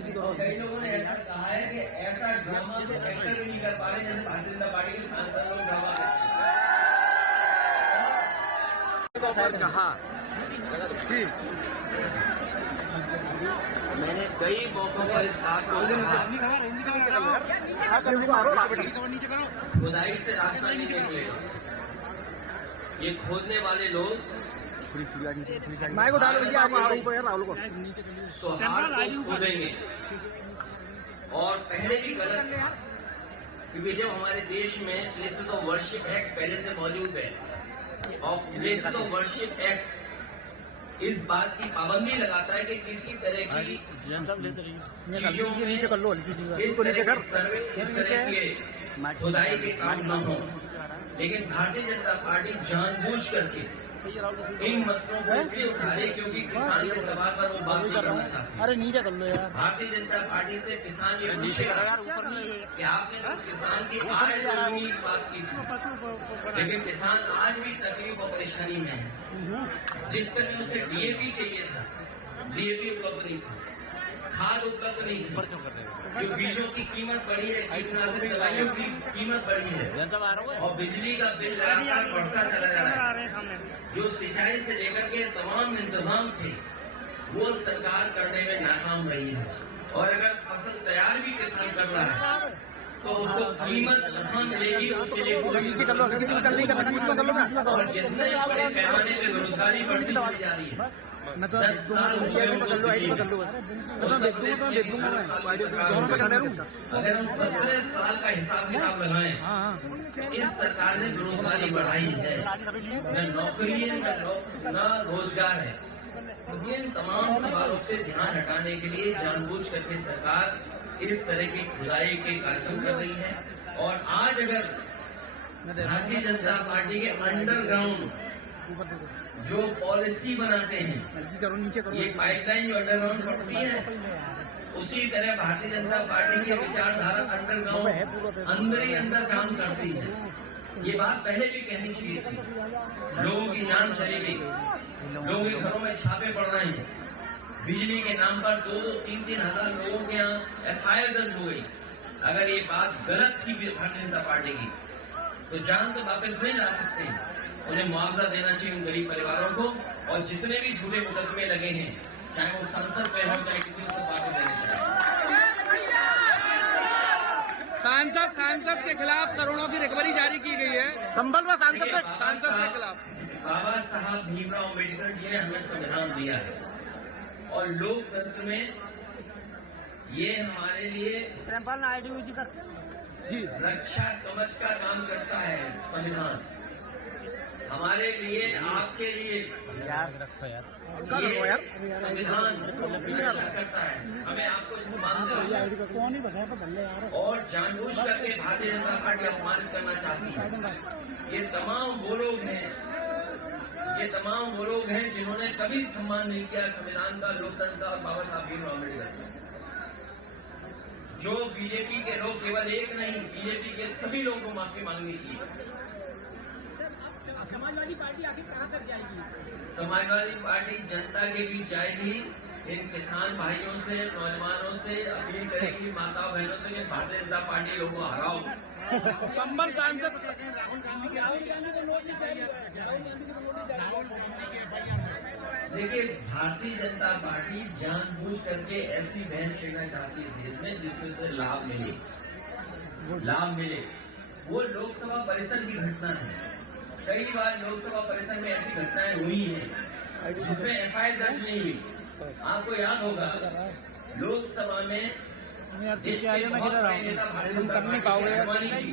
और कई लोगों ने ऐसा कहा है कि ऐसा ड्रामा तो एक्टर भी नहीं कर पा रहे जैसे भारतीय जनता पार्टी के सांसद लोग ड्रामा कहा जी। मैंने कई मौकों पर इस बात को खुदाई से रास्ता नहीं निकलेगा। ये खोदने वाले लोग खोदेंगे और पहले भी गलत था, क्योंकि जब हमारे देश में प्लेसेस ऑफ वर्शिप एक्ट पहले से मौजूद है और प्लेसेस ऑफ वर्शिप एक्ट इस बात की पाबंदी लगाता है कि किसी तरह की चीजों में इस तरह के खुदाई के काम न हो। लेकिन भारतीय जनता पार्टी जानबूझ करके इन मसलों को इसलिए उठा रही क्योंकि किसान के सवाल पर वो बात नहीं करना चाहती। अरे नीचे कर लो यार। भारतीय जनता पार्टी से किसान ये पूछेगा कि आपने तो किसान की आय बढ़ाने की बात की थी, लेकिन किसान आज भी तकलीफ और परेशानी में है। जिस समय उसे डीएपी चाहिए था, डीएपी उपलब्ध नहीं था, खाद उपलब्ध नहीं थी, जो बीजों की कीमत बढ़ी है, कीटनाशक दवाइयों की कीमत बढ़ी है और बिजली का बिल लगातार बढ़ता चला जा रहा है। जो सिंचाई से लेकर के तमाम इंतजाम थे वो सरकार करने में नाकाम रही है। और अगर फसल तैयार भी किसान कर रहा है तो उसको कीमत कहाँ मिलेगी, उसके लिए और जितने बड़े पैमाने पे बेरोजगारी बढ़ती चली जा रही है। 10 साल हो गए अगर हम 17 साल का हिसाब किताब लगाएं, इस सरकार ने बेरोजगारी बढ़ाई है, न नौकरी है न रोजगार है। इन तमाम सवालों से ध्यान हटाने के लिए जानबूझ करके सरकार इस तरह की खुदाई के कार्यक्रम कर रही है। और आज अगर भारतीय जनता पार्टी के अंडरग्राउंड जो पॉलिसी बनाते हैं, ये पाइपलाइन जो अंडरग्राउंड पड़ती है, उसी तरह भारतीय जनता पार्टी की विचारधारा अंडरग्राउंड अंदर ही अंदर काम करती है। ये बात पहले भी कहनी चाहिए थी। लोगों की जान चली गई, लोगों के घरों में छापे पड़ रहे हैं, बिजली के नाम पर 2-2, 3-3 हजार लोगों के यहाँ FIR दर्ज हो गई। अगर ये बात गलत थी भारतीय जनता पार्टी की तो जान तो वापस नहीं ला सकते। उन्हें मुआवजा देना चाहिए उन गरीब परिवारों को, और जितने भी झूठे मुकदमे लगे हैं, चाहे वो संसद पे हो चाहे किसी को वापस देना चाहिए। सांसद के खिलाफ करोड़ों की रिकवरी जारी की गई है। संभल में सांसद के खिलाफ बाबा साहब भीमराव अम्बेडकर जी ने हमें संविधान दिया है और लोकतंत्र में ये हमारे लिए रक्षा कवच का काम करता है। संविधान हमारे लिए, आपके लिए ये संविधान रक्षा करता है। हमें आपको सम्मान देना और जानबूझ करके भारतीय जनता पार्टी अपमानित करना चाहती है। ये तमाम वो लोग हैं जिन्होंने कभी सम्मान नहीं किया संविधान का, लोकतंत्र और बाबा साहब भीमराव अम्बेडकर। जो बीजेपी के लोग, केवल एक नहीं, बीजेपी के सभी लोगों को माफी मांगनी चाहिए। समाजवादी पार्टी आखिर कहां तक जाएगी? समाजवादी पार्टी जनता के बीच जाएगी। इन किसान भाइयों से, नौजवानों से अपील करेगी, माता बहनों से कि भारतीय जनता पार्टी लोगों को हराओ। संबल सांसद देखिए, भारतीय जनता पार्टी जानबूझ करके ऐसी बहस लेना चाहती है देश में जिससे उसे लाभ मिले। वो लोकसभा परिसर की घटना है। कई बार लोकसभा परिसर में ऐसी घटनाएं हुई हैं जिसमें FIR दर्ज नहीं हुई। आपको याद होगा लोकसभा में देश के बहुत बड़े नेता भारतीय जनता पार्टी जी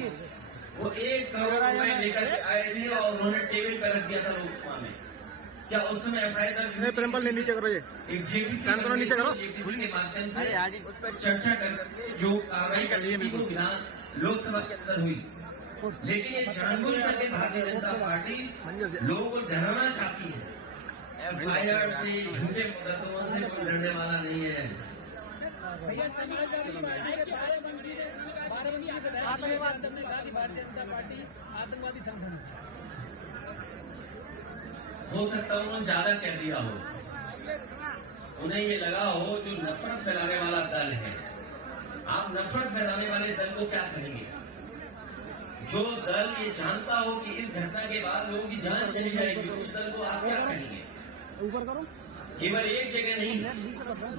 वो 1 करोड़ रुपए लेकर के आए थे और उन्होंने टेबल पर रख दिया था लोकसभा में। क्या उस समय FIR दर्ज नहीं? प्रेमपाल ने नीचे करो, ये एक JPC के माध्यम से उस पर चर्चा करके जो कार्रवाई करनी है वो विधान लोकसभा के अंदर हुई। लेकिन ये जानबूझ करके भारतीय जनता पार्टी लोगों को डराना चाहती है। FIR से, झूठे मुकदमों से कोई डरने वाला नहीं है। आतंकवादी संगठन हो सकता है उन्होंने ज्यादा कह दिया हो, उन्हें ये लगा हो जो नफरत फैलाने वाला दल है आप नफरत फैलाने वाले दल को क्या कहेंगे? जो दल ये जानता हो कि इस घटना के बाद लोगों की जान चली जाएगी, उस दल को आप क्या कहेंगे? ऊपर करो। केवल एक जगह नहीं,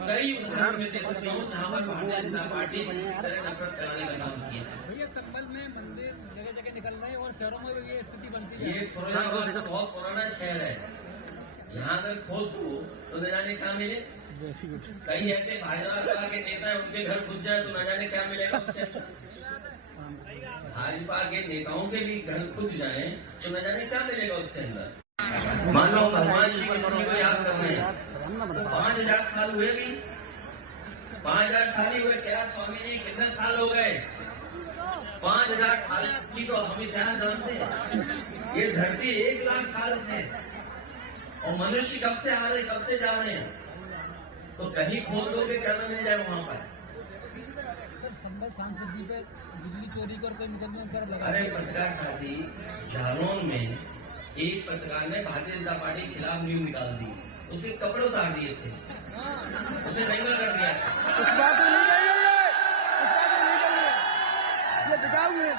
कई उदाहरण में जैसे जहाँ पर भारतीय जनता पार्टी ने इस तरह नफरत फैलाने का काम किया। भैया संभल में मंदिर जगह जगह निकल रहे हैं और शहरों में भी ये स्थिति बनती है। ये फिरोजाबाद का बहुत पुराना शहर है, यहाँ अगर खोद दो तो न जाने क्या मिले। कई ऐसे भाजपा के नेता है, उनके घर खुद जाए तो न जाने क्या मिलेगा उसके अंदर। भाजपा के नेताओं के भी घर खुद जाए तो न जाने क्या मिलेगा उसके अंदर। मान लो भगवान श्री कृष्ण को याद कर रहे हैं, 5000 साल हुए भी, 5000 साल ही हुए। कैलाश स्वामी जी कितने साल हो गए? 5000 साल की तो हम इतिहास जानते हैं। ये धरती 1 लाख साल से, और मनुष्य कब से आ रहे, कब से जा रहे हैं। तो कहीं खोद दो के क्या न मिल जाए वहां पर। सर संभल सांसद जी पे बिजली चोरी कर कोई मुकदमा पर लगा। अरे पत्रकार साथी, जालौन में एक पत्रकार ने भारतीय जनता पार्टी के खिलाफ न्यूज निकाल दी, उसके कपड़े उतार दिए थे, उसे नंगा कर दिया। उस बात को नहीं करिए, उस बात को नहीं करिए, ये बिगाड़ में।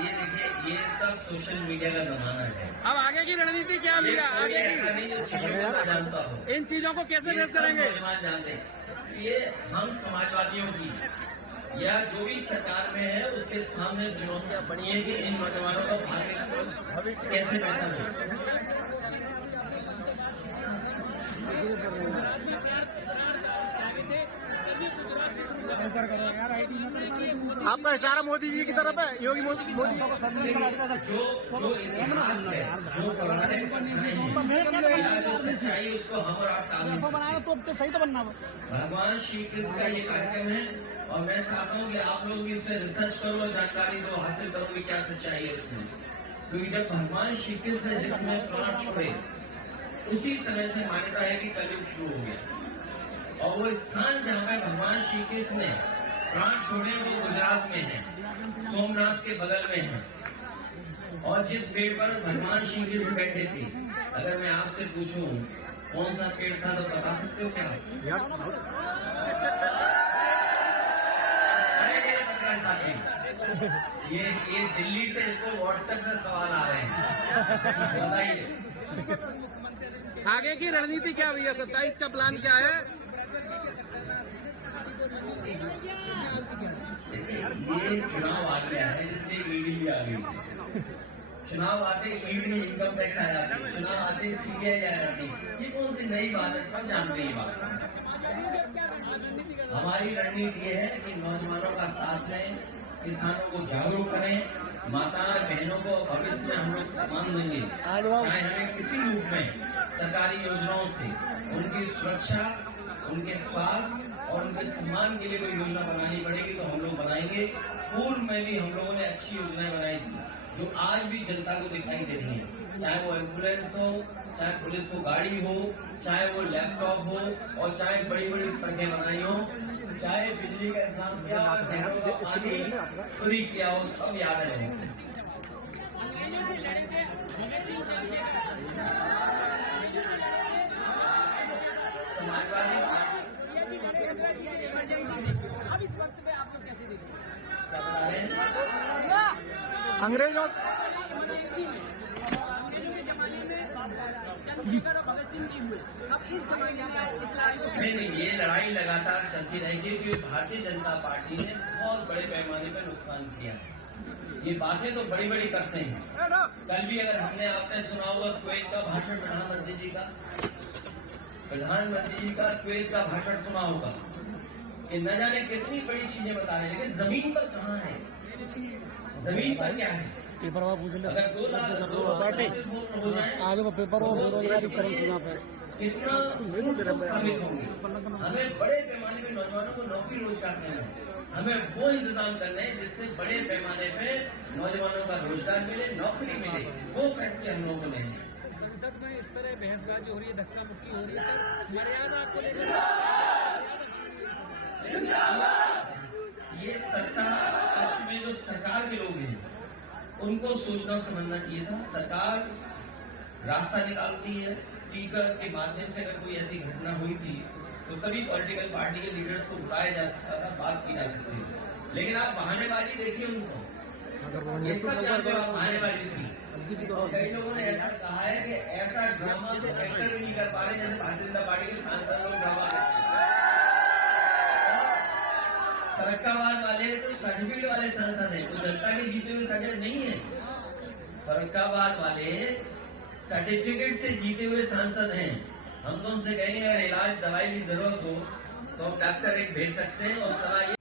ये देखिए, ये सब सोशल मीडिया का जमाना है। अब आगे की रणनीति क्या भैया? आगे ऐसा नहीं जो चीजों को मैं जानता हूँ, इन चीजों को कैसे ये फेस सब करेंगे? नौजवान जानते हैं। ये हम समाजवादियों की या जो भी सरकार में है उसके सामने चुनौतियां बनी है कि इन नौजवानों का भविष्य कैसे बेहतर हो। आपका इशारा मोदी जी की तरफ है, योगी मोदी। जो इतिहास है, जो पुराने जो सच्चाई, उसको हम और आप टाल नहीं सकते। तो सही तो बनना। भगवान श्री कृष्ण का ये कार्यक्रम है और मैं चाहता हूँ कि आप लोग भी इसमें रिसर्च करो और जानकारी दो, हासिल करो कि क्या सच्चाई है उसमें। क्योंकि जब भगवान श्री कृष्ण जिसमें प्राण छोड़े, उसी समय से मान्यता है कि कलयुग शुरू हो गया। और वो स्थान जहाँ पे भगवान श्री कृष्ण ने प्राण छोड़े वो गुजरात में है, सोमनाथ के बगल में है। और जिस पेड़ पर भगवान श्री कृष्ण बैठे थे, अगर मैं आपसे पूछूं कौन सा पेड़ था तो बता सकते हो क्या? ये दिल्ली से इसको व्हाट्सएप से सवाल आ रहे हैं, बताइए। आगे की रणनीति क्या भैया? 27 का प्लान क्या है? ये चुनाव आ गया है, इसलिए ईडी भी आ गई। चुनाव आते ईडी, इनकम टैक्स आ जाती है, चुनाव आते सीबीआई आ जाती है। ये कौन सी नई बात है? सब जानते हैं बात। हमारी रणनीति ये है कि नौजवानों का साथ लें, किसानों को जागरूक करें, माता बहनों को भविष्य में हम लोग सम्मान देंगे। चाहे हमें किसी रूप में सरकारी योजनाओं से उनकी सुरक्षा, उनके स्वास्थ्य और उनके सम्मान के लिए कोई योजना बनानी पड़ेगी तो हम लोग बनाएंगे। पूर्व में भी हम लोगों ने अच्छी योजनाएं बनाई थी जो आज भी जनता को दिखाई दे रही है। चाहे वो एम्बुलेंस हो, चाहे पुलिस को गाड़ी हो, चाहे वो लैपटॉप हो, और चाहे बड़ी बड़ी सड़कें बनाई हो, चाहे बिजली का इंतजाम किया, नहरों का पानी फ्री किया हो, सब याद है। समाजवादी अब इस वक्त में आप लोग कैसे देखते हैं? क्या बता रहे हैं? अंग्रेजों के जमाने में चंद्रशेखर और भगत सिंह जी हुए, अब इस जमाने में नहीं, ये लड़ाई लगातार चलती रहेगी क्योंकि भारतीय जनता पार्टी ने बहुत बड़े पैमाने पर नुकसान किया है। ये बातें तो बड़ी बड़ी करते हैं। कल भी अगर हमने आपने सुना होगा क्वेत का भाषण, प्रधानमंत्री जी का क्वेत का भाषण सुना होगा कि न जाने कितनी बड़ी चीजें बता रहे हैं, लेकिन जमीन पर कहाँ है? जमीन पर क्या है? पेपर पूछ ले। अगर 2 लाख हो जाए आगे का पेपर हो, बेरोजगारी चरम सीमा पे। कितना साबित होंगे। हमें बड़े पैमाने पे नौजवानों को नौकरी रोजगार देना है। हमें वो इंतजाम करना है जिससे बड़े पैमाने पे नौजवानों का रोजगार मिले, नौकरी मिले। वो फैसले हम लोगों ने। संसद में इस तरह बहसबाजी हो रही है, धक्का मुक्की हो रही है, सर मर्यादा को लेकर ये सत्ता पक्ष में जो सरकार के लोग हैं उनको सोचना समझना चाहिए था। सरकार रास्ता निकालती है, स्पीकर के माध्यम से अगर कोई ऐसी घटना हुई थी तो सभी पॉलिटिकल पार्टी के लीडर्स को बुलाया जा सकता था, बात की जा सकती थी। लेकिन आप बहानेबाजी देखिए उनको, ये सब जानते हो आप बहानेबाजी थी। और कई लोगों ने ऐसा कहा है कि ऐसा ड्रामा तो एक्टर भी नहीं कर पा रहे जैसे भारतीय जनता पार्टी के सांसद लोग ड्रामा करते हैं। फरक्काबाद वाले तो सर्टिफिकेट वाले सांसद हैं, तो जनता के जीते हुए सर्टिफिकेट नहीं है। फरक्काबाद वाले सर्टिफिकेट से जीते हुए सांसद हैं। हम तो उनसे कहेंगे अगर इलाज दवाई की जरूरत हो तो हम डॉक्टर एक भेज सकते हैं और सलाह